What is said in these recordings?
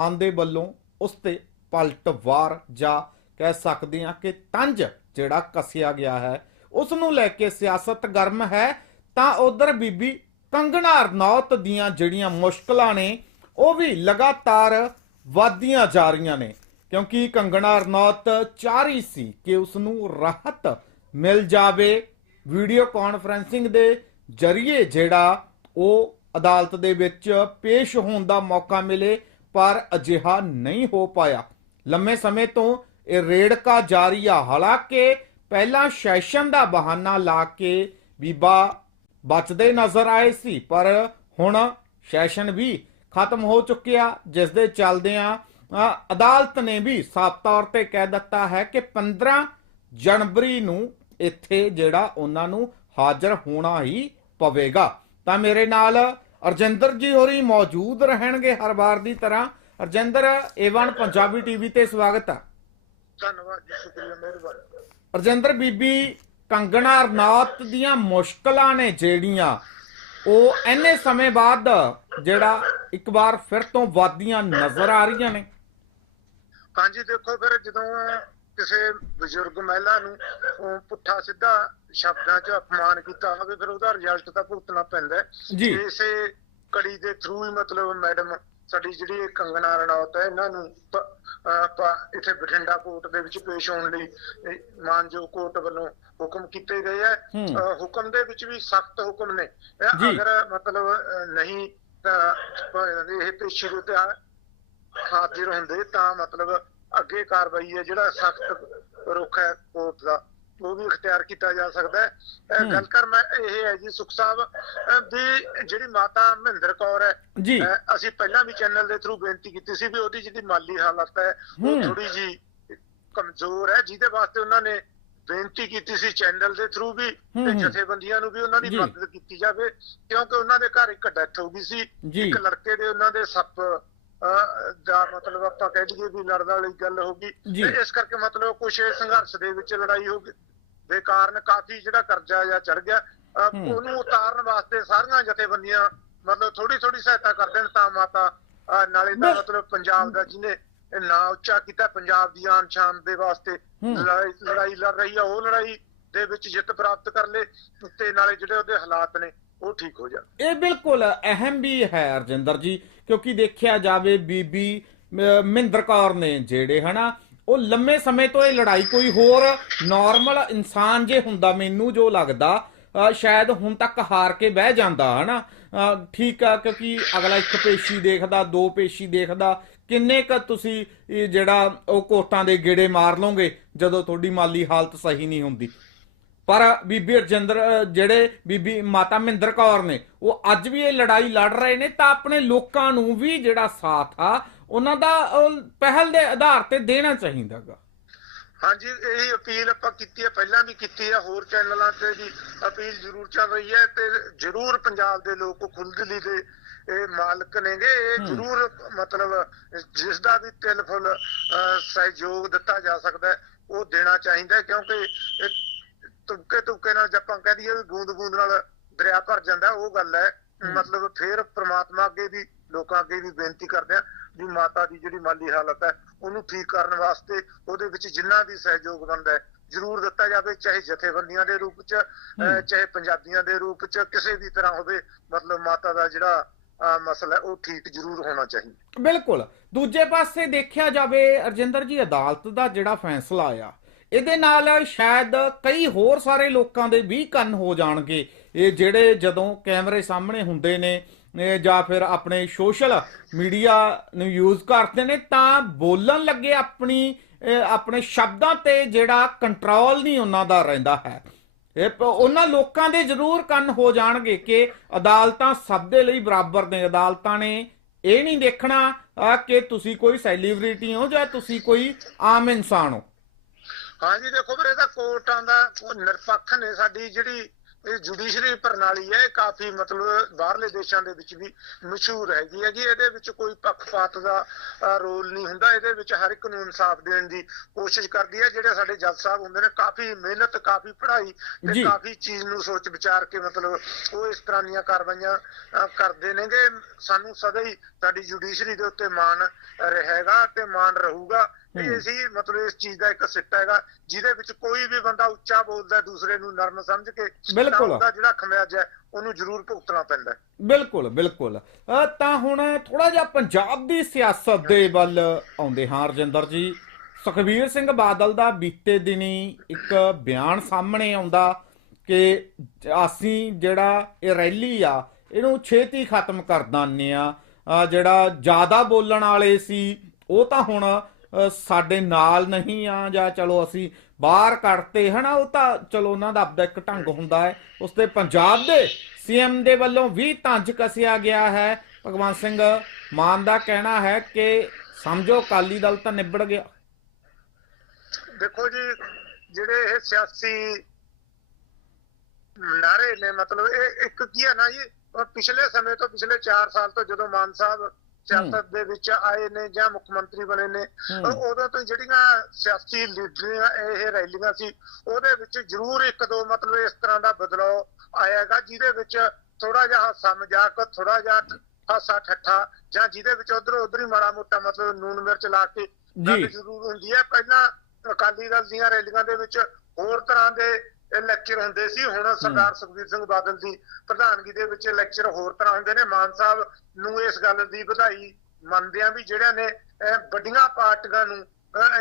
ਆਂਦੇ ਵੱਲੋਂ ਉਸ ਤੇ ਪਲਟਵਾਰ ਜਾਂ ਕਹਿ ਸਕਦੇ ਹਾਂ ਕਿ ਤੰਜ ਜਿਹੜਾ ਕੱਸਿਆ ਗਿਆ ਹੈ, ਉਸ ਨੂੰ ਲੈ ਕੇ ਸਿਆਸਤ ਗਰਮ ਹੈ, ਤਾਂ ਉਧਰ ਬੀਬੀ ਕੰਗਣਾ ਰਣੌਤ ਦੀਆਂ ਜਿਹੜੀਆਂ ਮੁਸ਼ਕਲਾਂ ਨੇ, ਉਹ ਵੀ ਲਗਾਤਾਰ ਵਧਦੀਆਂ ਜਾ ਰਹੀਆਂ ਨੇ, ਕਿਉਂਕਿ ਕੰਗਣਾ ਰਣੌਤ ਚਾਹ ਰਹੀ ਸੀ ਕਿ ਉਸ ਨੂੰ ਰਾਹਤ ਮਿਲ ਜਾਵੇ ਵੀਡੀਓ ਕਾਨਫਰੈਂਸਿੰਗ ਦੇ ਜ਼ਰੀਏ ਜਿਹੜਾ ਉਹ ਅਦਾਲਤ ਦੇ ਵਿੱਚ ਪੇਸ਼ ਹੋਣ ਦਾ ਮੌਕਾ ਮਿਲੇ ਪਰ ਅਜਿਹਾ ਨਹੀਂ ਹੋ ਪਾਇਆ। ਲੰਮੇ ਸਮੇਂ ਤੋਂ ਇਹ ਰੇੜਕਾ ਜਾਰੀ ਆ। ਹਾਲਾਂਕਿ ਪਹਿਲਾਂ ਸੈਸ਼ਨ ਦਾ ਬਹਾਨਾ ਲਾ ਕੇ ਬੀਬਾ ਬਚਦੇ ਨਜ਼ਰ ਆਏ ਸੀ, ਪਰ ਹੁਣ ਸੈਸ਼ਨ ਵੀ ਖਤਮ ਹੋ ਚੁੱਕਿਆ ਜਿਸ ਦੇ ਚੱਲਦਿਆਂ ਅਦਾਲਤ ਨੇ ਵੀ ਸਾਫ਼ ਤੌਰ ਤੇ ਕਹਿ ਦਿੱਤਾ ਹੈ ਕਿ 15 ਜਨਵਰੀ ਨੂੰ ਇੱਥੇ ਜਿਹੜਾ ਉਹਨਾਂ ਨੂੰ ਹਾਜ਼ਰ ਹੋਣਾ ਹੀ ਪਵੇਗਾ। ਤਾਂ ਮੇਰੇ ਨਾਲ ਅਰਜਿੰਦਰ ਜੀ ਹੋਰੀ ਮੌਜੂਦ ਰਹਿਣਗੇ ਹਰ ਵਾਰ ਦੀ ਤਰ੍ਹਾਂ। ਅਰਜਿੰਦਰ ਏਵਨ ਪੰਜਾਬੀ ਟੀਵੀ ਤੇ ਸਵਾਗਤ ਹੈ ਧੰਨਵਾਦ ਜੀ ਸ਼ੁਕਰੀਆ ਮਿਹਰਬਾਨੀ। ਅਰਜਿੰਦਰ ਬੀਬੀ ਕੰਗਣਾ ਰਣੌਤ ਦੀਆਂ ਮੁਸ਼ਕਲਾਂ ਨੇ ਜਿਹੜੀਆਂ ਉਹ ਇੰਨੇ ਸਮੇਂ ਬਾਅਦ ਜਿਹੜਾ ਇੱਕ ਵਾਰ ਫਿਰ ਤੋਂ ਵਾਦੀਆਂ ਨਜ਼ਰ ਆ ਰਹੀਆਂ ਨੇ। ਹਾਂਜੀ ਦੇਖੋ ਫਿਰ ਜਦੋਂ ਕਿਸੇ ਬਜ਼ੁਰਗ ਮਹਿਲਾ ਨੂੰ ਉਹ ਪੁੱਠਾ ਸਿੱਧਾ ਸ਼ਬਦਾਂ 'ਚ ਅਪਮਾਨ ਕੀਤਾ ਹੋਵੇ ਫਿਰ ਉਹਦਾ ਰਿਜ਼ਲਟ ਤਾਂ ਭੁਗਤਣਾ ਪੈਂਦਾ। ਜੀ। ਇਸੇ ਕੜੀ ਦੇ ਥਰੂ ਹੀ ਮਤਲਬ ਮੈਡਮ ਸਾਡੀ ਜਿਹੜੀ ਕੰਗਣਾ ਰਣੌਤ ਹੈ ਇਹਨਾਂ ਨੂੰ ਪ- ਅਹ ਪ- ਇੱਥੇ ਬਠਿੰਡਾ ਕੋਰਟ ਦੇ ਵਿੱਚ ਪੇਸ਼ ਹੋਣ ਲਈ ਮਾਨਜੋ ਕੋਰਟ ਵੱਲੋਂ ਹੁਕਮ ਕੀਤੇ ਗਏ ਹੈ ਹੁਕਮ ਦੇ ਵਿੱਚ ਵੀ ਸਖਤ ਹੁਕਮ ਨੇ। ਅਗਰ ਮਤਲਬ ਨਹੀਂ ਤਾਂ ਇਹ ਪੇਸ਼ੀ ਦੇ ਉੱਤੇ ਹਾਜ਼ਰ ਹੁੰਦੇ ਤਾਂ ਮਤਲਬ ਅੱਗੇ ਕਾਰਵਾਈ ਹੈ ਜਿਹੜਾ ਸਖਤ ਰੁਖ ਹੈ ਕੋਰਟ ਦਾ ਉਹ ਵੀ ਇਖਤਿਆਰ ਕੀਤਾ ਜਾ ਸਕਦਾ ਹੈ। ਗੱਲ ਕਰ ਮੈਂ ਇਹ ਹੈ ਜੀ ਸੁਖ ਸਾਹਿਬ ਵੀ ਜਿਹੜੀ ਮਾਤਾ ਮਹਿੰਦਰ ਕੌਰ ਹੈ ਜੀ ਅਸੀਂ ਪਹਿਲਾਂ ਵੀ ਚੈਨਲ ਦੇ ਥਰੂ ਬੇਨਤੀ ਕੀਤੀ ਸੀ ਵੀ ਉਹਦੀ ਜਿਹੜੀ ਮਾਲੀ ਹਾਲਤ ਹੈ। ਉਹ ਥੋੜੀ ਜੀ ਕਮਜ਼ੋਰ ਹੈ ਜਿਹਦੇ ਵਾਸਤੇ ਉਹਨਾਂ ਨੇ ਬੇਨਤੀ ਕੀਤੀ ਸੀ ਚੈਨਲ ਦੇ ਥਰੂ ਵੀ ਤੇ। ਜਥੇਬੰਦੀਆਂ ਨੂੰ ਵੀ ਉਹਨਾਂ ਦੀ। ਮਦਦ ਕੀਤੀ ਜਾਵੇ ਕਿਉਂਕਿ ਉਹਨਾਂ ਦੇ ਘਰ ਇੱਕ ਡੈਥ ਹੋ ਗਈ ਸੀ। ਇੱਕ ਲੜਕੇ ਦੇ ਉਹਨਾਂ ਦੇ ਸੱਪ ਦਾ ਮਤਲਬ ਆਪਾਂ ਕਹਿ ਲਈਏ ਵੀ ਲੜਨ ਵਾਲੀ ਗੱਲ ਹੋ ਗਈ। ਤੇ ਇਸ ਕਰਕੇ ਮਤਲਬ ਕੁਝ ਸੰਘਰਸ਼ ਦੇ ਵਿੱਚ ਲੜਾਈ ਹੋ ਗਈ ਦੇ ਕਾਰਨ ਕਾਫੀ ਜਿਹੜਾ ਕਰਜ਼ਾ ਜਾਂ ਚੜ ਗਿਆ। ਉਹਨੂੰ ਉਤਾਰਨ ਵਾਸਤੇ ਸਾਰੀਆਂ ਜਥੇਬੰਦੀਆਂ ਮਤਲਬ ਥੋੜੀ ਥੋੜੀ ਸਹਾਇਤਾ ਕਰ ਦੇਣ ਤਾਂ ਮਾਤਾ ਨਾਲੇ ਬਸ- ਮਤਲਬ ਪੰਜਾਬ ਦਾ ਜਿਹਨੇ ਨਾਂ ਉੱਚਾ ਕੀਤਾ ਪੰਜਾਬ ਦੀ ਆਨ ਸ਼ਾਨ ਦੇ ਵਾਸਤੇ। ਲੜਾਈ ਲੜ ਰਹੀ ਆ ਉਹ ਲੜਾਈ ਦੇ ਵਿੱਚ ਜਿੱਤ ਪ੍ਰਾਪਤ ਕਰ ਲੇ ਤੇ ਨਾਲੇ ਜਿਹੜੇ ਉਹਦੇ ਹਾਲਾਤ ਨੇ ਉਹ ਠੀਕ ਹੋ ਜਾਣ ਇਹ ਬਿਲਕੁਲ ਅਹਿਮ ਵੀ ਹੈ ਅਰਜਿੰਦਰ ਜੀ ਕਿਉਂਕਿ ਦੇਖਿਆ ਜਾਵੇ ਬੀਬੀ ਮਹਿੰਦਰ ਕੌਰ ਨੇ ਜਿਹੜੇ ਹਨਾ ਉਹ ਲੰਮੇ ਸਮੇਂ ਤੋਂ ਇਹ ਲੜਾਈ ਕੋਈ ਹੋਰ ਨਾਰਮਲ ਇਨਸਾਨ ਜੇ ਹੁੰਦਾ ਮੈਨੂੰ ਜੋ ਲੱਗਦਾ ਸ਼ਾਇਦ ਹੁਣ ਤੱਕ ਹਾਰ ਕੇ ਬਹਿ ਜਾਂਦਾ ਹਨਾ ਅਹ, ਠੀਕ ਆ ਕਿਉਂਕਿ ਅਗਲਾ ਇੱਕ ਪੇਸ਼ੀ ਦੇਖਦਾ ਦੋ ਪੇਸ਼ੀ ਦੇਖਦਾ ਕਿੰਨੇ ਕ ਤੁਸੀਂ ਇਹ ਜਿਹੜਾ ਉਹ ਕੋਟਾਂ ਦੇ ਗੇੜੇ ਮਾਰ ਲਓਗੇ ਜਦੋਂ ਤੁਹਾਡੀ ਮਾਲੀ ਹਾਲਤ ਸਹੀ ਨਹੀਂ ਹੁੰਦੀ। ਪਰ ਬੀਬੀ ਰਜਿੰਦਰ ਜਿਹੜੇ ਬੀਬੀ ਮਾਤਾ ਮਹਿੰਦਰ ਕੌਰ ਨੇ ਉਹ ਅੱਜ ਵੀ ਇਹ ਲੜਾਈ ਲੜ ਰਹੇ ਨੇ ਤਾਂ ਆਪਣੇ ਲੋਕਾਂ ਨੂੰ ਵੀ ਜਿਹੜਾ ਸਾਥ ਆ ਉਹਨਾਂ ਦਾ ਪਹਿਲ ਦੇ ਆਧਾਰ ਤੇ ਦੇਣਾ ਚਾਹੀਦਾਗਾ ਹਾਂਜੀ ਇਹ ਅਪੀਲ ਆਪਾਂ ਕੀਤੀ ਹੈ ਪਹਿਲਾਂ ਵੀ ਕੀਤੀ ਹੈ ਹੋਰ ਚੈਨਲਾਂ ਤੇ ਵੀ ਅਪੀਲ ਜ਼ਰੂਰ ਚੱਲ ਰਹੀ ਹੈ ਤੇ ਜ਼ਰੂਰ ਪੰਜਾਬ ਦੇ ਲੋਕ ਖੁੱਲਦਲੀ ਦੇ ਇਹ ਮਾਲਕ ਨੇਗੇ ਇਹ। ਜ਼ਰੂਰ ਮਤਲਬ ਜਿਸ ਦਾ ਵੀ ਤਿਲ ਫੁੱਲ ਅਹ, ਸਹਿਯੋਗ ਦਿੱਤਾ ਜਾ ਸਕਦਾ ਉਹ ਦੇਣਾ ਚਾਹੀਦਾ ਕਿਉਂਕਿ ਇਹ ਤੁੱਕੇ ਤੁੱਕੇ ਨਾਲ ਜੇ ਆਪਾਂ ਕਹਿ ਦਈਏ ਵੀ ਬੂੰਦ ਬੂੰਦ ਨਾਲ ਦਰਿਆ ਭਰ ਜਾਂਦਾ ਉਹ ਗੱਲ ਹੈ। ਮਤਲਬ ਫਿਰ ਪ੍ਰਮਾਤਮਾ ਅੱਗੇ ਵੀ ਲੋਕਾਂ ਅੱਗੇ ਵੀ ਬੇਨਤੀ ਕਰਦੇ ਆ ਵੀ ਮਾਤਾ ਦੀ ਜਿਹੜੀ ਮਾਲੀ ਹਾਲਤ ਹੈ ਉਹਨੂੰ ਠੀਕ ਕਰਨ ਵਾਸਤੇ ਉਹਦੇ ਵਿੱਚ ਜਿੰਨਾ ਵੀ ਸਹਿਯੋਗ ਬਣਦਾ ਹੈ ਜ਼ਰੂਰ ਦਿੱਤਾ ਜਾਵੇ ਚਾਹੇ ਜਥੇਬੰਦੀਆਂ ਦੇ ਰੂਪ ਚ। ਚਾਹੇ ਪੰਜਾਬੀਆਂ ਦੇ ਰੂਪ ਚ ਕਿਸੇ ਵੀ ਤਰ੍ਹਾਂ ਹੋਵੇ ਮਤਲਬ ਮਾਤਾ ਦਾ ਜਿਹੜਾ ਮਸਲਾ ਉਹ ਠੀਕ ਜ਼ਰੂਰ ਹੋਣਾ ਚਾਹੀਦਾ। ਬਿਲਕੁਲ। ਦੂਜੇ ਪਾਸੇ ਦੇਖਿਆ ਜਾਵੇ ਅਰਜਿੰਦਰ ਜੀ ਅਦਾਲਤ ਦਾ ਜਿਹੜਾ ਫੈਸਲਾ ਆਇਆ ਇਹਦੇ ਨਾਲ ਸ਼ਾਇਦ ਕਈ ਹੋਰ ਸਾਰੇ ਲੋਕਾਂ ਦੇ ਵੀ ਕੰਨ ਹੋ ਜਾਣਗੇ। ਇਹ ਜਿਹੜੇ ਜਦੋਂ ਕੈਮਰੇ ਸਾਹਮਣੇ ਹੁੰਦੇ ਨੇ ਜਾਂ ਫਿਰ ਆਪਣੇ ਸੋਸ਼ਲ ਮੀਡੀਆ ਨੂੰ ਯੂਜ਼ ਕਰਦੇ ਨੇ, ਤਾਂ ਬੋਲਣ ਲੱਗੇ ਆਪਣੀ ਆਪਣੇ ਸ਼ਬਦਾਂ ਤੇ ਜਿਹੜਾ ਕੰਟਰੋਲ ਨਹੀਂ ਉਹਨਾਂ ਦਾ ਰਹਿੰਦਾ ਹੈ। ਇਹ ਉਹਨਾਂ ਲੋਕਾਂ ਦੇ ਜ਼ਰੂਰ ਕੰਨ ਹੋ ਜਾਣਗੇ ਕਿ ਅਦਾਲਤਾਂ ਸਭ ਦੇ ਲਈ ਬਰਾਬਰ ਨੇ। ਅਦਾਲਤਾਂ ਨੇ ਇਹ ਨਹੀਂ ਦੇਖਣਾ ਕਿ ਤੁਸੀਂ ਕੋਈ ਸੈਲੀਬ੍ਰਿਟੀ ਹੋ ਜਾਂ ਤੁਸੀਂ ਕੋਈ ਆਮ ਇਨਸਾਨ ਹੋ। ਹਾਂਜੀ, ਦੇਖੋ ਵੀਰੇ ਇਹਦਾ ਕੋਰਟਾਂ ਦਾ ਉਹ ਨਿਰਪੱਖ ਨੇ ਸਾਡੀ ਜਿਹੜੀ ਇਹ ਜੁਡੀਸ਼ਰੀ ਪ੍ਰਣਾਲੀ ਹੈ ਇਹ ਕਾਫੀ ਮਤਲਬ ਬਾਹਰਲੇ ਦੇਸ਼ਾਂ ਦੇ ਵਿੱਚ ਵੀ ਮਸ਼ਹੂਰ ਹੈਗੀ ਹੈ ਜੀ ਇਹਦੇ ਵਿੱਚ ਕੋਈ ਪੱਖਪਾਤ ਦਾ ਰੋਲ ਨਹੀਂ ਹੁੰਦਾ ਇਹਦੇ ਵਿੱਚ ਹਰ ਇੱਕ ਨੂੰ ਇਨਸਾਫ ਦੇਣ ਦੀ ਕੋਸ਼ਿਸ਼ ਕਰਦੀ ਹੈ ਜਿਹੜੇ ਸਾਡੇ ਜੱਜ ਸਾਹਿਬ ਹੁੰਦੇ ਨੇ ਕਾਫੀ ਮਿਹਨਤ ਕਾਫੀ ਪੜ੍ਹਾਈ। ਤੇ ਕਾਫੀ ਚੀਜ਼ ਨੂੰ ਸੋਚ ਵਿਚਾਰ ਕੇ ਮਤਲਬ ਉਹ ਇਸ ਤਰ੍ਹਾਂ ਦੀਆਂ ਕਾਰਵਾਈਆਂ ਕਰਦੇ ਨੇਗੇ ਸਾਨੂੰ ਸਦਾ ਹੀ ਸਾਡੀ ਜੁਡੀਸ਼ਰੀ ਦੇ ਉੱਤੇ ਮਾਣ ਰਹੇਗਾ ਤੇ ਮਾਣ ਰਹੂਗਾ। ਇਹ ਸੀ ਮਤਲਬ ਇਸ ਚੀਜ਼ ਦਾ ਇੱਕ ਸਿੱਟਾ ਹੈਗਾ ਜਿਹਦੇ ਵਿੱਚ ਕੋਈ ਵੀ ਬੰਦਾ ਉੱਚਾ ਬੋਲਦਾ ਦੂਸਰੇ ਨੂੰ ਨਰਮ ਸਮਝ ਕੇ ਬਿਲਕੁਲ। ਉਹਦਾ ਜਿਹੜਾ ਖਮਿਆਜਾ ਹੈ ਉਹਨੂੰ ਜ਼ਰੂਰ ਭੁਗਤਣਾ ਪੈਂਦਾ ਬਿਲਕੁਲ ਬਿਲਕੁਲ। ਤਾਂ ਹੁਣ ਥੋੜਾ ਜਿਹਾ ਪੰਜਾਬ ਦੀ ਸਿਆਸਤ ਦੇ ਵੱਲ ਆਉਂਦੇ ਹਾਂ ਰਜਿੰਦਰ ਜੀ। ਸੁਖਬੀਰ ਸਿੰਘ ਬਾਦਲ ਦਾ ਬੀਤੇ ਦਿਨੀ ਇੱਕ ਬਿਆਨ ਸਾਹਮਣੇ ਆਉਂਦਾ ਕਿ ਅਸੀਂ ਜਿਹੜਾ ਇਹ ਰੈਲੀ ਆ ਇਹਨੂੰ ਛੇਤੀ ਖਤਮ ਕਰ ਦਾਨੇ ਆ ਜਿਹੜਾ ਜ਼ਿਆਦਾ ਬੋਲਣ ਵਾਲੇ ਸੀ ਉਹ ਤਾਂ ਹੁਣ ਸਾਡੇ ਨਾਲ ਨਹੀਂ ਆ ਜਾਂ ਚਲੋ ਅਸੀਂ ਬਾਹਰ ਕੱਢਤੇ, ਹਨਾ, ਉਹ ਤਾਂ ਚਲੋ ਉਹਨਾਂ ਦਾ ਆਪਦਾ ਇੱਕ ਢੰਗ ਹੁੰਦਾ ਹੈ। ਉਸ ਤੇ ਪੰਜਾਬ ਦੇ ਸੀਐਮ ਦੇ ਵੱਲੋਂ ਵੀ ਤੰਜ ਕਸਿਆ ਗਿਆ ਹੈ। ਭਗਵੰਤ ਸਿੰਘ ਮਾਨ ਦਾ ਕਹਿਣਾ ਹੈ ਕਿ ਸਮਝੋ ਅਕਾਲੀ ਦਲ ਤਾਂ ਨਿਬੜ ਗਿਆ। ਦੇਖੋ ਜੀ, ਜਿਹੜੇ ਇਹ ਸਿਆਸੀ ਨਾਰੇ ਨੇ, ਮਤਲਬ ਇਹ ਇੱਕ ਕੀ ਹੈ ਨਾ ਜੀ ਪਿਛਲੇ ਸਮੇਂ ਤੋਂ, ਪਿਛਲੇ 4 ਸਾਲ ਤੋਂ ਜਦੋਂ ਮਾਨ ਸਾਹਿਬ ਸਿਆਸਤ ਦੇ ਵਿੱਚ ਆਏ ਨੇ ਜਾਂ ਮੁੱਖ ਮੰਤਰੀ ਬਣੇ ਨੇ। ਉਦੋਂ ਤੋਂ ਜਿਹੜੀਆਂ ਸਿਆਸੀ ਲੀਡਰੀਆਂ ਇਹ ਰੈਲੀਆਂ ਸੀ ਉਹਦੇ ਵਿੱਚ ਜ਼ਰੂਰ ਇੱਕ ਦੋ ਮਤਲਬ ਇਸ ਤਰ੍ਹਾਂ ਦਾ ਬਦਲਾਅ ਆਏਗਾ ਜਿਹਦੇ ਵਿੱਚ ਥੋੜਾ ਜਿਹਾ ਹਾਸਾ ਮਜ਼ਾਕ ਥੋੜਾ ਜਿਹਾ ਹਾਸਾ ਠੱਠਾ ਜਾਂ ਜਿਹਦੇ ਵਿੱਚ ਉਧਰ ਉਧਰ ਹੀ ਮਾੜਾ ਮੋਟਾ ਮਤਲਬ ਨੂਨ ਮਿਰਚ ਲਾ ਕੇ ਗੱਲ। ਜ਼ਰੂਰ ਹੁੰਦੀ ਹੈ ਪਹਿਲਾਂ ਅਕਾਲੀ ਦਲ ਦੀਆਂ ਰੈਲੀਆਂ ਦੇ ਵਿੱਚ ਹੋਰ ਤਰ੍ਹਾਂ ਦੇ ਲੈਕਚਰ ਹੁੰਦੇ ਸੀ। ਹੁਣ ਸਰਦਾਰ ਸੁਖਬੀਰ ਸਿੰਘ ਬਾਦਲ ਦੀ ਪ੍ਰਧਾਨਗੀ ਦੇ ਵਿੱਚ ਲੈਕਚਰ ਹੋਰ ਤਰ੍ਹਾਂ ਹੁੰਦੇ ਨੇ। ਮਾਨ ਸਾਹਿਬ ਨੂੰ ਇਸ ਗੱਲ ਦੀ ਵਧਾਈ ਮੰਨਦੇ ਆ ਵੀ ਜਿਹੜਿਆਂ ਨੇ ਵੱਡੀਆਂ ਪਾਰਟੀਆਂ ਨੂੰ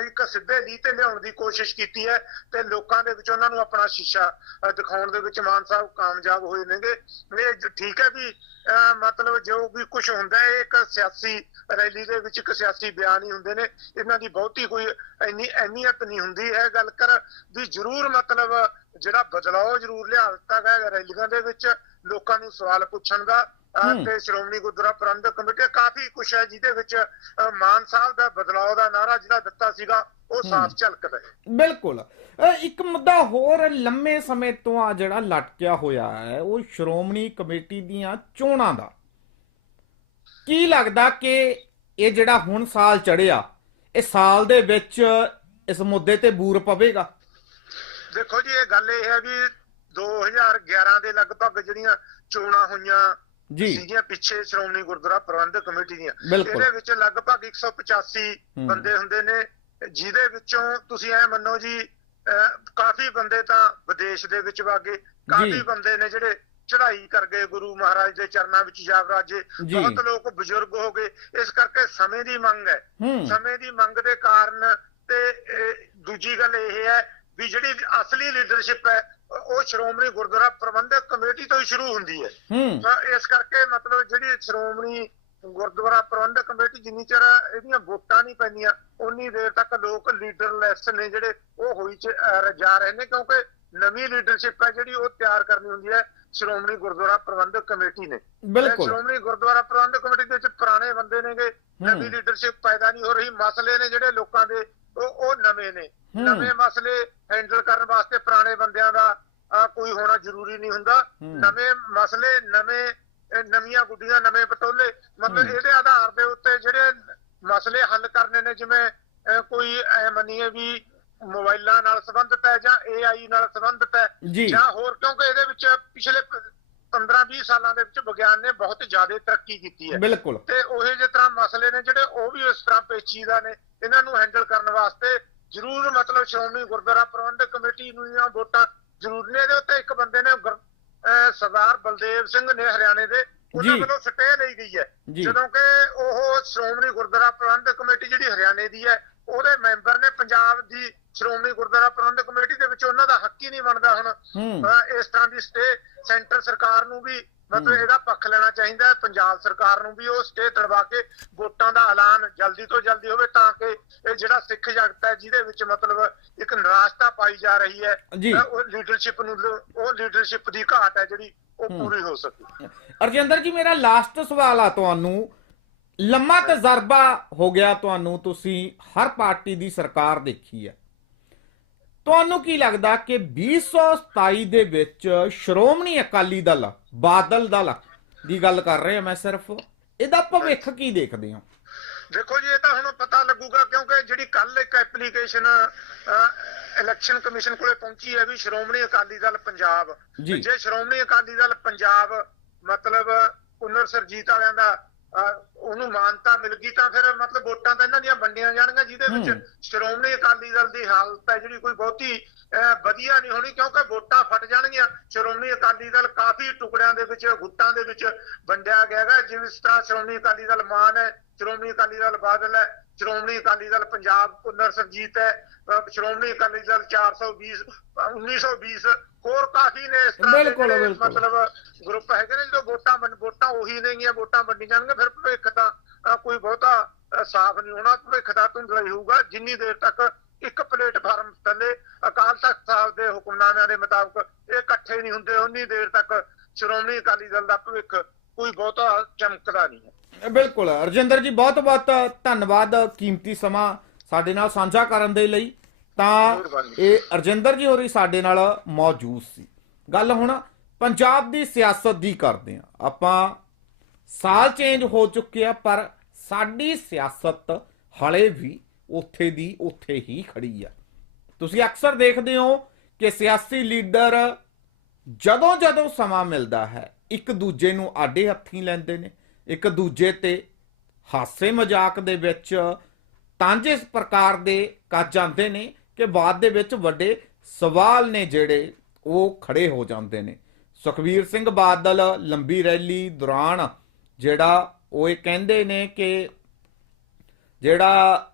ਇੱਕ ਸਿੱਧੇ ਲੀਹ ਤੇ ਲਿਆਉਣ ਦੀ ਕੋਸ਼ਿਸ਼ ਕੀਤੀ ਹੈ ਤੇ ਲੋਕਾਂ ਦੇ ਵਿੱਚ ਉਹਨਾਂ ਨੂੰ ਆਪਣਾ ਸ਼ੀਸ਼ਾ ਦਿਖਾਉਣ ਦੇ ਵਿੱਚ ਮਾਨ ਸਾਹਿਬ ਕਾਮਯਾਬ ਹੋਏ ਨੇਗੇ। ਇਹ ਠੀਕ ਹੈ ਵੀ ਮਤਲਬ ਜੋ ਵੀ ਕੁਝ ਹੁੰਦਾ ਹੈ ਇਹ ਇੱਕ ਸਿਆਸੀ ਰੈਲੀ ਦੇ ਵਿੱਚ ਇੱਕ ਸਿਆਸੀ ਬਿਆਨ ਹੀ ਹੁੰਦੇ ਨੇ। ਇਹਨਾਂ ਦੀ ਬਹੁਤੀ ਕੋਈ ਇੰਨੀ ਅਹਿਮੀਅਤ ਨਹੀਂ ਹੁੰਦੀ। ਹੈ ਗੱਲ ਕਰ ਵੀ ਜ਼ਰੂਰ ਮਤਲਬ ਜਿਹੜਾ ਬਦਲਾਅ ਜ਼ਰੂਰ ਲਿਆ ਦਿੱਤਾ ਗਿਆ ਹੈ ਰੈਲੀਆਂ ਦੇ ਵਿੱਚ ਲੋਕਾਂ ਨੂੰ ਸਵਾਲ ਪੁੱਛਣ ਦਾ। ਤੇ ਸ਼੍ਰੋਮਣੀ ਗੁਰਦੁਆਰਾ ਪ੍ਰਬੰਧਕ ਕਮੇਟੀ ਕਾਫੀ ਕੁਛ ਹੈ ਜਿਹਦੇ ਵਿੱਚ ਮਾਨ ਸਾਹਿਬ ਦਾ ਬਦਲਾਅ ਦਾ ਨਾਰਾ ਜਿਹੜਾ ਦਿੱਤਾ ਸੀਗਾ ਉਹ ਸਾਫ਼ ਝਲਕਦਾ ਹੈ। ਬਿਲਕੁਲ। ਇੱਕ ਮੁੱਦਾ ਹੋਰ ਲੰਮੇ ਸਮੇਂ ਤੋਂ ਆ ਜਿਹੜਾ ਲਟਕਿਆ ਹੋਇਆ ਹੈ ਉਹ ਸ਼੍ਰੋਮਣੀ ਕਮੇਟੀ ਦੀਆਂ ਚੋਣਾਂ ਦਾ। ਕੀ ਲੱਗਦਾ ਕਿ ਇਹ ਜਿਹੜਾ ਹੁਣ ਸਾਲ ਚੜਿਆ ਇਹ ਸਾਲ ਦੇ ਵਿੱਚ ਇਸ ਮੁੱਦੇ ਤੇ ਬੂਰ ਪਵੇਗਾ? ਦੇਖੋ ਜੀ ਇਹ ਗੱਲ ਇਹ ਹੈ ਵੀ 2011 ਦੇ ਲਗਭਗ ਜਿਹੜੀਆਂ ਚੋਣਾਂ ਹੋਈਆਂ ਜੀ ਸੀਗੀਆਂ ਪਿੱਛੇ ਸ਼੍ਰੋਮਣੀ ਗੁਰਦੁਆਰਾ ਪ੍ਰਬੰਧਕ ਕਮੇਟੀ ਦੀਆਂ। ਇਹਦੇ ਵਿੱਚ ਲਗਭਗ 185 ਹੂੰ। ਬੰਦੇ ਹੁੰਦੇ ਨੇ ਜਿਹਦੇ ਵਿੱਚੋਂ ਤੁਸੀਂ ਐ ਮੰਨੋ ਜੀ ਕਾਫੀ ਬੰਦੇ ਤਾਂ ਵਿਦੇਸ਼ ਦੇ ਵਿੱਚ ਵਾਗੇ। ਕਾਫੀ ਬੰਦੇ ਨੇ ਜਿਹੜੇ ਚੜ੍ਹਾਈ ਕਰ ਗਏ ਗੁਰੂ ਮਹਾਰਾਜ ਦੇ ਚਰਨਾਂ ਵਿੱਚ ਜਾ ਰਾਜੇ। ਬਹੁਤ ਲੋਕ ਬਜ਼ੁਰਗ ਹੋ ਗਏ ਇਸ ਕਰਕੇ ਸਮੇਂ ਦੀ ਮੰਗ ਹੈ ਸਮੇਂ ਦੀ ਮੰਗ ਦੇ ਕਾਰਨ ਤੇ ਦੂਜੀ ਗੱਲ ਇਹ ਹੈ ਵੀ ਜਿਹੜੀ ਅਸਲੀ ਲੀਡਰਸ਼ਿਪ ਹੈ ਉਹ ਸ਼੍ਰੋਮਣੀ ਗੁਰਦੁਆਰਾ ਪ੍ਰਬੰਧਕ ਕਮੇਟੀ ਤੋਂ ਹੀ ਸ਼ੁਰੂ ਹੁੰਦੀ ਹੈ। ਹੂੰ। ਤਾਂ ਇਸ ਕਰਕੇ ਮਤਲਬ ਜਿਹੜੀ ਸ਼੍ਰੋਮਣੀ ਗੁਰਦੁਆਰਾ ਪ੍ਰਬੰਧਕ ਕਮੇਟੀ ਜਿੰਨੀ ਚਿਰ ਇਹਦੀਆਂ ਵੋਟਾਂ ਨਹੀਂ ਪੈਂਦੀਆਂ ਉਨੀ ਦੇਰ ਤੱਕ ਲੋਕ ਲੀਡਰਲੈਸ ਨੇ ਜਿਹੜੇ ਉਹ ਹੋਈ ਚ ਜਾ ਰਹੇ ਨੇ ਕਿਉਂਕਿ ਨਵੀਂ ਲੀਡਰਸ਼ਿਪ ਹੈ ਜਿਹੜੀ ਉਹ ਤਿਆਰ ਕਰਨੀ ਹੁੰਦੀ ਹੈ ਸ਼੍ਰੋਮਣੀ ਗੁਰਦੁਆਰਾ ਪ੍ਰਬੰਧਕ ਕਮੇਟੀ ਨੇ। ਬਿਲਕੁਲ। ਸ਼੍ਰੋਮਣੀ ਗੁਰਦੁਆਰਾ ਪ੍ਰਬੰਧਕ ਕਮੇਟੀ ਦੇ ਵਿੱਚ ਪੁਰਾਣੇ ਬੰਦੇ ਨੇਗੇ ਨਵੀਂ। ਲੀਡਰਸ਼ਿਪ ਪੈਦਾ ਨਹੀਂ ਹੋ ਰਹੀ ਮਸਲੇ ਨੇ ਜਿਹੜੇ ਲੋਕਾਂ ਦੇ ਉਹ ਉਹ ਨਵੇਂ ਨੇ। ਨਵੇਂ ਮਸਲੇ ਹੈਂਡਲ ਕਰਨ ਵਾਸਤੇ ਪੁਰਾਣੇ ਬੰਦਿਆਂ ਦਾ ਕੋਈ ਹੋਣਾ ਜ਼ਰੂਰੀ ਨਹੀਂ ਹੁੰਦਾ। ਨਵੇਂ ਮਸਲੇ ਨਵੇਂ ਨਵੀਆਂ ਗੁੱਡੀਆਂ ਨਵੇਂ ਪਟੋਲੇ ਮਤਲਬ। ਇਹਦੇ ਆਧਾਰ ਦੇ ਉੱਤੇ ਜਿਹੜੇ ਮਸਲੇ ਹੱਲ ਕਰਨੇ ਨੇ ਜਿਵੇਂ ਕੋਈ ਐ ਮੰਨੀਏ ਵੀ ਮੋਬਾਈਲਾਂ ਨਾਲ ਸੰਬੰਧਿਤ ਹੈ ਜਾਂ AI ਨਾਲ ਸੰਬੰਧਿਤ ਹੈ। ਜਾਂ ਹੋਰ ਕਿਉਂਕਿ ਇਹਦੇ ਵਿੱਚ ਪਿਛਲੇ 15-20 ਸਾਲਾਂ ਦੇ ਵਿੱਚ ਵਿਗਿਆਨ ਨੇ ਬਹੁਤ ਜ਼ਿਆਦਾ ਤਰੱਕੀ ਕੀਤੀ ਹੈ ਬਿਲਕੁਲ ਤੇ ਉਹੇ ਜਿਹੇ ਤਰ੍ਹਾਂ ਮਸਲੇ ਨੇ ਜਿਹੜੇ ਉਹ ਵੀ ਇਸ ਤਰ੍ਹਾਂ ਪੇਚੀਦਾ ਨੇ ਇਹਨਾਂ ਨੂੰ ਹੈਂਡਲ ਕਰਨ ਵਾਸਤੇ ਜ਼ਰੂਰ ਮਤਲਬ ਸ਼੍ਰੋਮਣੀ ਗੁਰਦੁਆਰਾ ਪ੍ਰਬੰਧਕ ਕਮੇਟੀ ਨੂੰ ਜਾਂ ਵੋਟਾਂ ਜ਼ਰੂਰ ਨੇ ਇਹਦੇ ਉੱਤੇ ਇੱਕ ਬੰਦੇ ਨੇ ਸਰਦਾਰ ਬਲਦੇਵ ਸਿੰਘ ਨੇ ਹਰਿਆਣੇ ਦੇ ਉਹਨਾਂ। ਵੱਲੋਂ ਸਟੇ ਲਈ ਗਈ ਹੈ। ਜਦੋਂ ਕਿ ਉਹ ਸ਼੍ਰੋਮਣੀ ਗੁਰਦੁਆਰਾ ਪ੍ਰਬੰਧਕ ਕਮੇਟੀ ਜਿਹੜੀ ਹਰਿਆਣੇ ਦੀ ਹੈ ਉਹਦੇ ਮੈਂਬਰ ਨੇ ਪੰਜਾਬ ਦੀ ਸ਼੍ਰੋਮਣੀ ਗੁਰਦੁਆਰਾ ਪ੍ਰਬੰਧਕ ਕਮੇਟੀ ਦੇ ਵਿੱਚ ਉਹਨਾਂ ਦਾ ਹੱਕ ਹੀ ਨਹੀਂ ਬਣਦਾ ਹੁਣ। ਇਸ ਤਰ੍ਹਾਂ ਦੀ ਸਟੇ ਸੈਂਟਰ ਸਰਕਾਰ ਨੂੰ ਵੀ ਮਤਲਬ। ਇਹਦਾ ਪੱਖ ਲੈਣਾ ਚਾਹੀਦਾ ਹੈ। ਪੰਜਾਬ ਸਰਕਾਰ ਨੂੰ ਵੀ ਉਹ ਸਟੇ ਤੜਵਾ ਕੇ ਵੋਟਾਂ ਦਾ ਐਲਾਨ ਜਲਦੀ ਤੋਂ ਜਲਦੀ ਹੋਵੇ ਤਾਂ ਕਿ ਇਹ ਜਿਹੜਾ ਸਿੱਖ ਜਗਤ ਹੈ ਜਿਹਦੇ ਵਿੱਚ ਮਤਲਬ ਇੱਕ ਨਿਰਾਸ਼ਤਾ ਪਾਈ ਜਾ ਰਹੀ ਹੈ ਉਹ ਲੀਡਰਸ਼ਿਪ ਨੂੰ ਉਹ ਲੀਡਰਸ਼ਿਪ ਦੀ ਘਾਟ ਹੈ ਜਿਹੜੀ ਉਹ। ਪੂਰੀ ਹੋ ਸਕੇ। ਅਰਜਿੰਦਰ ਜੀ ਮੇਰਾ ਲਾਸਟ ਸਵਾਲ ਆ ਤੁਹਾਨੂੰ। ਲੰਮਾ ਤਜਰਬਾ ਹੋ ਗਿਆ ਤੁਹਾਨੂੰ ਤੁਸੀਂ ਹਰ ਪਾਰਟੀ ਦੀ ਸਰਕਾਰ ਦੇਖੀ ਹੈ। ਤੁਹਾਨੂੰ ਕੀ ਲੱਗਦਾ ਕਿ 2027 ਦੇ ਵਿੱਚ ਸ਼੍ਰੋਮਣੀ ਅਕਾਲੀ ਦਲ ਬਾਦਲ ਦਲ ਦੀ ਗੱਲ ਕਰ ਰਹੇ ਹਾਂ ਮੈਂ ਸਿਰਫ ਇਹਦਾ ਭਵਿੱਖ ਕੀ ਦੇਖਦੇ ਹੋ? ਦੇਖੋ ਜੀ ਇਹ ਤਾਂ ਹੁਣ ਪਤਾ ਲੱਗੂਗਾ ਕਿਉਂਕਿ ਜਿਹੜੀ ਕੱਲ ਇੱਕ ਐਪਲੀਕੇਸ਼ਨ ਇਲੈਕਸ਼ਨ ਕਮਿਸ਼ਨ ਕੋਲੇ ਪਹੁੰਚੀ ਹੈ ਵੀ ਸ਼੍ਰੋਮਣੀ ਅਕਾਲੀ ਦਲ ਪੰਜਾਬ। ਜੀ। ਸ਼੍ਰੋਮਣੀ ਅਕਾਲੀ ਦਲ ਪੰਜਾਬ ਮਤਲਬ ਪੁਨਰ ਸਰਜੀਤ ਵਾਲਿਆਂ ਦਾ ਉਹਨੂੰ ਮਾਨਤਾ ਮਿਲ ਗਈ ਤਾਂ ਫਿਰ ਮਤਲਬ ਵੋਟਾਂ ਤਾਂ ਇਹਨਾਂ ਦੀਆਂ ਵੰਡੀਆਂ ਜਾਣਗੀਆਂ ਜਿਹਦੇ। ਵਿੱਚ ਸ਼੍ਰੋਮਣੀ ਅਕਾਲੀ ਦਲ ਦੀ ਹਾਲਤ ਹੈ ਜਿਹੜੀ ਕੋਈ ਬਹੁਤੀ ਵਧੀਆ ਨਹੀਂ ਹੋਣੀ ਕਿਉਂਕਿ ਵੋਟਾਂ ਫਟ ਜਾਣਗੀਆਂ ਸ਼੍ਰੋਮਣੀ ਅਕਾਲੀ ਦਲ ਕਾਫੀ ਟੁਕੜਿਆਂ ਦੇ ਵਿੱਚ ਗੁੱਟਾਂ ਦੇ ਵਿੱਚ ਵੰਡਿਆ ਗਿਆ ਹੈ ਜਿਸ ਤਰ੍ਹਾਂ ਸ਼੍ਰੋਮਣੀ ਅਕਾਲੀ ਦਲ ਮਾਨ ਹੈ ਸ਼੍ਰੋਮਣੀ ਅਕਾਲੀ ਦਲ ਬਾਦਲ ਹੈ ਸ਼੍ਰੋਮਣੀ ਅਕਾਲੀ ਦਲ ਪੰਜਾਬ ਪੁਨਰ ਸਰਜੀਤ ਹੈ ਸ਼੍ਰੋਮਣੀ ਅਕਾਲੀ ਦਲ 420 ਅਹ, 1920 ਹੋਰ ਕਾਫੀ ਨੇ ਇਸ ਤਰ੍ਹਾਂ। ਮਤਲਬ ਗਰੁੱਪ ਹੈਗੇ ਨੇ ਜਦੋਂ ਵੋਟਾਂ ਵੋਟਾਂ ਉਹੀ ਨੇਗੀਆਂ ਵੋਟਾਂ ਵੰਡੀ ਜਾਣਗੀਆਂ ਫਿਰ ਭਵਿੱਖ ਤਾਂ ਕੋਈ ਬਹੁਤਾ ਸਾਫ਼ ਨਹੀਂ ਹੋਣਾ ਭਵਿੱਖ ਦਾ ਧੁੰਦਲਾ ਹੀ ਹੋਊਗਾ ਜਿੰਨੀ ਦੇਰ ਤੱਕ ਇੱਕ ਪਲੇਟਫਾਰਮ ਥੱਲੇ ਅਕਾਲ ਤਖਤ ਸਾਹਿਬ ਦੇ ਹੁਕਮਨਾਮਿਆਂ ਦੇ ਮੁਤਾਬਕ ਇਹ ਇਕੱਠੇ ਨਹੀਂ ਹੁੰਦੇ ਉਨੀ ਦੇਰ ਤੱਕ ਸ਼੍ਰੋਮਣੀ ਅਕਾਲੀ ਦਲ ਦਾ ਭਵਿੱਖ ਕੋਈ ਬਹੁਤਾ ਚਮਕਦਾ ਨਹੀਂ ਹੈ। ਬਿਲਕੁਲ ਰਜਿੰਦਰ ਜੀ ਬਹੁਤ ਬਹੁਤ ਧੰਨਵਾਦ ਕੀਮਤੀ ਸਮਾਂ ਸਾਡੇ ਨਾਲ ਸਾਂਝਾ ਕਰਨ ਦੇ ਲਈ। ਤਾਂ। ਇਹ ਰਜਿੰਦਰ ਜੀ ਹੋਰੀ ਸਾਡੇ ਨਾਲ ਮੌਜੂਦ ਸੀ। ਗੱਲ ਹੁਣ ਪੰਜਾਬ ਦੀ ਸਿਆਸਤ ਦੀ ਕਰਦੇ ਆ ਆਪਾਂ ਸਾਲ ਚੇਂਜ ਹੋ ਚੁੱਕੇ ਆ ਪਰ ਸਾਡੀ ਸਿਆਸਤ ਹਲੇ ਵੀ ਉੱਥੇ ਦੀ ਉੱਥੇ ਹੀ ਖੜੀ ਆ। ਤੁਸੀਂ ਅਕਸਰ ਦੇਖਦੇ ਹੋ ਕਿ ਸਿਆਸੀ ਲੀਡਰ ਜਦੋਂ ਜਦੋਂ ਸਮਾਂ ਮਿਲਦਾ ਹੈ, ਇੱਕ ਦੂਜੇ ਨੂੰ ਆਡੇ ਹੱਥੀਂ ਲੈਂਦੇ ਨੇ, ਇੱਕ ਦੂਜੇ ਤੇ ਹਾਸੇ ਮਜ਼ਾਕ ਦੇ ਵਿੱਚ ਤੰਜ ਇਸ ਪ੍ਰਕਾਰ ਦੇ ਕੱਜ ਜਾਂਦੇ ਨੇ ਕਿ ਬਾਅਦ ਦੇ ਵਿੱਚ ਵੱਡੇ ਸਵਾਲ ਨੇ ਜਿਹੜੇ ਉਹ ਖੜੇ ਹੋ ਜਾਂਦੇ ਨੇ। ਸੁਖਵੀਰ ਸਿੰਘ ਬਾਦਲ ਲੰਬੀ ਰੈਲੀ ਦੌਰਾਨ ਜਿਹੜਾ ਉਹ ਇਹ ਕਹਿੰਦੇ ਨੇ ਕਿ ਜਿਹੜਾ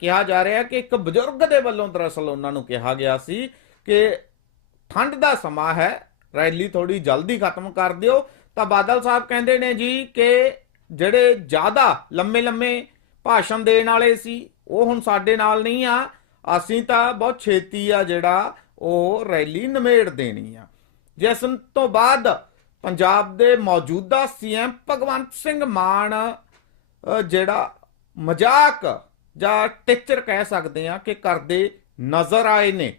ਕਿਹਾ ਜਾ ਰਿਹਾ ਕਿ ਇੱਕ ਬਜ਼ੁਰਗ ਦੇ ਵੱਲੋਂ ਦਰਅਸਲ ਉਹਨਾਂ ਨੂੰ ਕਿਹਾ ਗਿਆ ਸੀ ਕਿ ਠੰਡ ਦਾ ਸਮਾਂ ਹੈ, ਰੈਲੀ ਥੋੜੀ ਜਲਦੀ ਖਤਮ ਕਰ ਦਿਓ। ਤਾਂ ਬਾਦਲ ਸਾਹਿਬ ਕਹਿੰਦੇ ਨੇ ਜੀ ਕਿ ਜਿਹੜੇ ਜ਼ਿਆਦਾ ਲੰਮੇ ਲੰਮੇ ਭਾਸ਼ਣ ਦੇਣ ਵਾਲੇ ਸੀ, ਉਹ ਹੁਣ ਸਾਡੇ ਨਾਲ ਨਹੀਂ ਆ। ਅਸੀਂ ਤਾਂ ਬਹੁਤ ਛੇਤੀ ਆ ਜਿਹੜਾ ਉਹ ਰੈਲੀ ਨਿਮੇੜ ਦੇਣੀ ਆ। ਜਿਸ ਤੋਂ ਬਾਅਦ ਪੰਜਾਬ ਦੇ ਮੌਜੂਦਾ ਸੀਐਮ ਭਗਵੰਤ ਸਿੰਘ ਮਾਨ ਜਿਹੜਾ ਮਜ਼ਾਕ ਜਾਂ ਟਿਚਰ ਕਹਿ ਸਕਦੇ ਆ ਕਿ ਕਰਦੇ ਨਜ਼ਰ ਆਏ ਨੇ।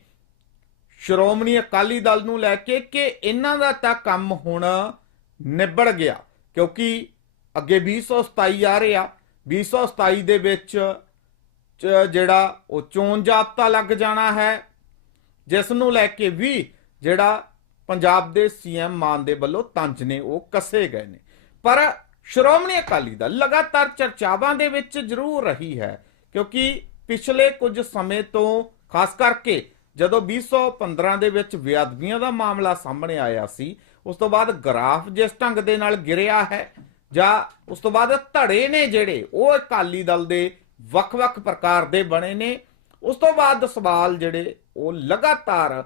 ਸ਼੍ਰੋਮਣੀ ਅਕਾਲੀ ਦਲ ਨੂੰ ਲੈ ਕੇ ਕਿ ਇਹਨਾਂ ਦਾ ਤਾਂ ਕੰਮ ਹੁਣ ਨਿਬੜ ਗਿਆ, ਕਿਉਂਕਿ ਅੱਗੇ 2027 ਆ ਰਿਹਾ 2027 ਦੇ ਵਿੱਚ ਜਿਹੜਾ ਉਹ ਚੋਣ ਜਾਬਤਾ ਲੱਗ ਜਾਣਾ ਹੈ, ਜਿਸ ਨੂੰ ਲੈ ਕੇ ਵੀ ਜਿਹੜਾ ਪੰਜਾਬ ਦੇ ਸੀਐਮ ਮਾਨ ਦੇ ਵੱਲੋਂ ਤੰਜ ਨੇ ਉਹ ਕੱਸੇ ਗਏ ਨੇ। ਪਰ ਸ਼੍ਰੋਮਣੀ ਅਕਾਲੀ ਦਲ ਲਗਾਤਾਰ ਚਰਚਾਵਾਂ ਦੇ ਵਿੱਚ ਜ਼ਰੂਰ ਰਹੀ ਹੈ, ਕਿਉਂਕਿ ਪਿਛਲੇ ਕੁਝ ਸਮੇਂ ਤੋਂ, ਖਾਸ ਕਰਕੇ ਜਦੋਂ 2015 ਦੇ ਵਿੱਚ ਬੇਅਦਬੀਆਂ ਦਾ ਮਾਮਲਾ ਸਾਹਮਣੇ ਆਇਆ ਸੀ, ਉਸ ਤੋਂ ਬਾਅਦ ਗ੍ਰਾਫ ਜਿਸ ਢੰਗ ਦੇ ਨਾਲ ਗਿਰਿਆ ਹੈ ਜਾਂ ਉਸ ਤੋਂ ਬਾਅਦ ਧੜੇ ਨੇ ਜਿਹੜੇ, ਉਹ ਅਕਾਲੀ ਦਲ ਦੇ ਵੱਖ-ਵੱਖ ਪ੍ਰਕਾਰ ਦੇ ਬਣੇ ਨੇ। ਉਸ ਤੋਂ ਬਾਅਦ ਸਵਾਲ ਜਿਹੜੇ, ਉਹ ਲਗਾਤਾਰ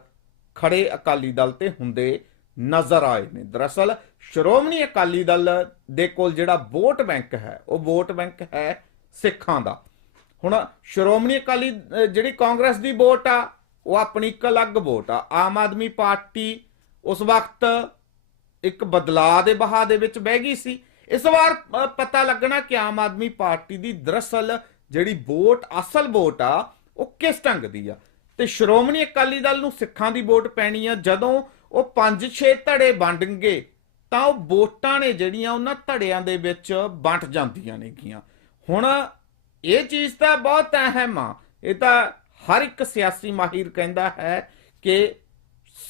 ਖੜੇ ਅਕਾਲੀ ਦਲ ਤੇ ਹੁੰਦੇ ਨਜ਼ਰ ਆਏ ਨੇ। ਦਰਅਸਲ ਸ਼੍ਰੋਮਣੀ ਅਕਾਲੀ ਦਲ ਦੇ ਕੋਲ ਜਿਹੜਾ ਵੋਟ ਬੈਂਕ ਹੈ, ਉਹ ਵੋਟ ਬੈਂਕ ਹੈ ਸਿੱਖਾਂ ਦਾ। ਹੁਣ ਸ਼੍ਰੋਮਣੀ ਅਕਾਲੀ ਜਿਹੜੀ ਕਾਂਗਰਸ ਦੀ ਵੋਟ ਆ ਉਹ ਆਪਣੀ ਇੱਕ ਅਲੱਗ ਵੋਟ ਆ। ਆਮ ਆਦਮੀ ਪਾਰਟੀ ਉਸ ਵਕਤ ਇੱਕ ਬਦਲਾਅ ਦੇ ਬਹਾ ਦੇ ਵਿੱਚ ਬਹਿ ਗਈ ਸੀ। ਇਸ ਵਾਰ ਪਤਾ ਲੱਗਣਾ ਕਿ ਆਮ ਆਦਮੀ ਪਾਰਟੀ ਦੀ ਦਰਅਸਲ ਜਿਹੜੀ ਵੋਟ, ਅਸਲ ਵੋਟ ਆ, ਉਹ ਕਿਸ ਢੰਗ ਦੀ ਆ। ਤੇ ਸ਼੍ਰੋਮਣੀ ਅਕਾਲੀ ਦਲ ਨੂੰ ਸਿੱਖਾਂ ਦੀ ਵੋਟ ਪੈਣੀ ਆ। ਜਦੋਂ ਉਹ 5-6 ਧੜੇ ਵੰਡਣਗੇ, ਤਾਂ ਉਹ ਵੋਟਾਂ ਨੇ ਜਿਹੜੀਆਂ ਉਹਨਾਂ ਧੜਿਆਂ ਦੇ ਵਿੱਚ ਵੰਟ ਜਾਂਦੀਆਂ ਨੇਗੀਆਂ। ਹੁਣ ਇਹ ਚੀਜ਼ ਤਾਂ ਬਹੁਤ ਅਹਿਮ ਆ। ਇਹ ਤਾਂ ਹਰ ਇੱਕ ਸਿਆਸੀ ਮਾਹਿਰ ਕਹਿੰਦਾ ਹੈ ਕਿ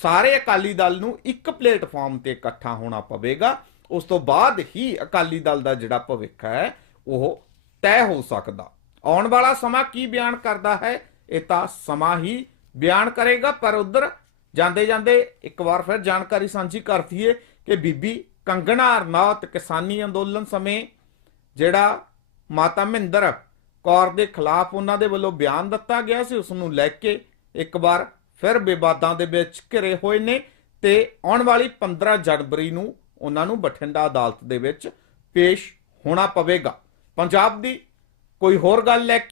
ਸਾਰੇ ਅਕਾਲੀ ਦਲ ਨੂੰ ਇੱਕ ਪਲੇਟਫਾਰਮ ਤੇ ਇਕੱਠਾ ਹੋਣਾ ਪਵੇਗਾ। ਉਸ ਤੋਂ ਬਾਅਦ ਹੀ ਅਕਾਲੀ ਦਲ ਦਾ ਜਿਹੜਾ ਭਵਿੱਖ ਹੈ, ਉਹ ਤੈਅ ਹੋ ਸਕਦਾ। ਆਉਣ ਵਾਲਾ ਸਮਾਂ ਕੀ ਬਿਆਨ ਕਰਦਾ ਹੈ, ਇਹ ਤਾਂ ਸਮਾਂ ਹੀ ਬਿਆਨ ਕਰੇਗਾ, ਪਰ ਉਧਰ ਜਾਂਦੇ ਜਾਂਦੇ ਇੱਕ ਵਾਰ ਫਿਰ ਜਾਣਕਾਰੀ ਸਾਂਝੀ ਕਰਤੀਏ ਕਿ ਬੀਬੀ ਕੰਗਣਾ ਰਣੌਤ ਕਿਸਾਨੀ ਅੰਦੋਲਨ ਸਮੇਂ ਜਿਹੜਾ ਮਾਤਾ ਮਹਿੰਦਰ ਕੌਰ ਦੇ ਖਿਲਾਫ ਉਹਨਾਂ ਦੇ ਵੱਲੋਂ ਬਿਆਨ ਦਿੱਤਾ ਗਿਆ ਸੀ, ਉਸ ਨੂੰ ਲੈ ਕੇ ਇੱਕ ਵਾਰ ਫਿਰ ਵਿਵਾਦਾਂ ਦੇ ਵਿੱਚ ਘਿਰੇ ਹੋਏ ਨੇ ਤੇ ਆਉਣ ਵਾਲੀ 15 ਜਨਵਰੀ ਨੂੰ ਉਹਨਾਂ ਨੂੰ ਬਠਿੰਡਾ ਅਦਾਲਤ ਦੇ ਵਿੱਚ ਪੇਸ਼ ਹੋਣਾ ਪਵੇਗਾ। ਪੰਜਾਬ ਦੀ ਕੋਈ ਹੋਰ ਗੱਲ ਲੈ ਕੇ